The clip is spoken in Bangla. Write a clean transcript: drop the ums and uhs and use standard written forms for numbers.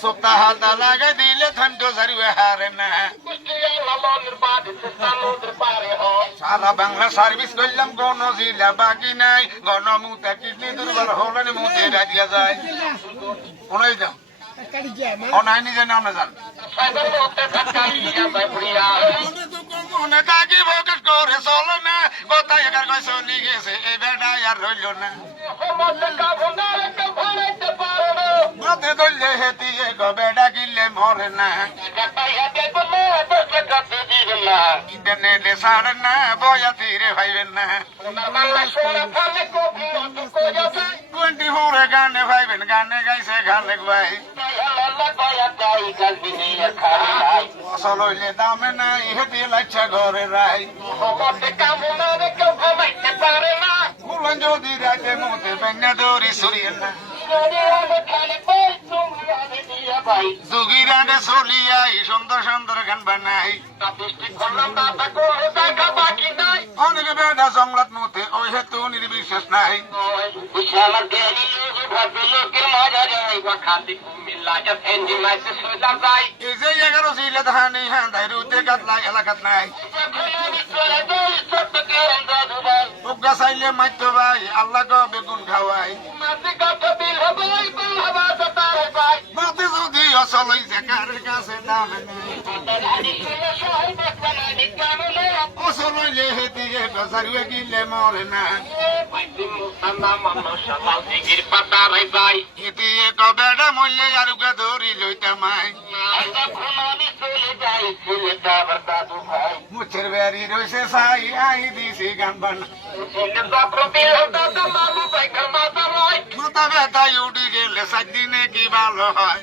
সোতা হাতা লাগাই দিলে ঠান্ডা সারিবে হারে না সারা বাংলা সার্ভিস করলাম কোন জিলা বাকি নাই গণমুতা কিডনি দুর্বল হলে মুতে রাজিয়া যায় কোনাই যাও অনাই নিজে নামে যান মনে থাকি ফোকাস করে চলো না কোথায় একার কয় চলি গেছে এই বেটা আর রইল না মাথে ধরলে হেতি গো বেটা কিনলে মরে না ইন্টারনেটে ছাড়েন না বয়া তীরে ভাইবেন না 24 গানে ভাইবেন গানে গাইছে খালেক ভাই ফসল হইলে দামে নাই হেঁটে লাগছে ঘরে রাই ফুলন যদি রাতে মতে বেঙ্গা দৌড়ি সরিয়ে না যোগীরানে চলিয়াই সুন্দর সুন্দর গান বানাই অনেকে বেটা জঙ্গলাত মতে ওই হেতু নির্বিশেষ নাই এই যে 11 জিলে ধানি হ্যাঁ রুতে কাতলাই এলাকাত নাই বুগা চাইলে মাইতো ভাই আল্লাহ গো বেগুন খাওয়াই মাতে যদি অসল হইছে কারের কাছে দামে অসল হইলে হেতিকে সারিয়ে গিলে মরে না হেতিয়ে কবেটা মরলে আরুকে ধরি লইতামাই মুছের বেরি রয়েছে সাই আই দিছি গান বানা মাথা ব্যথা উঠি গেলে 7 দিনে কি ভালো হয়।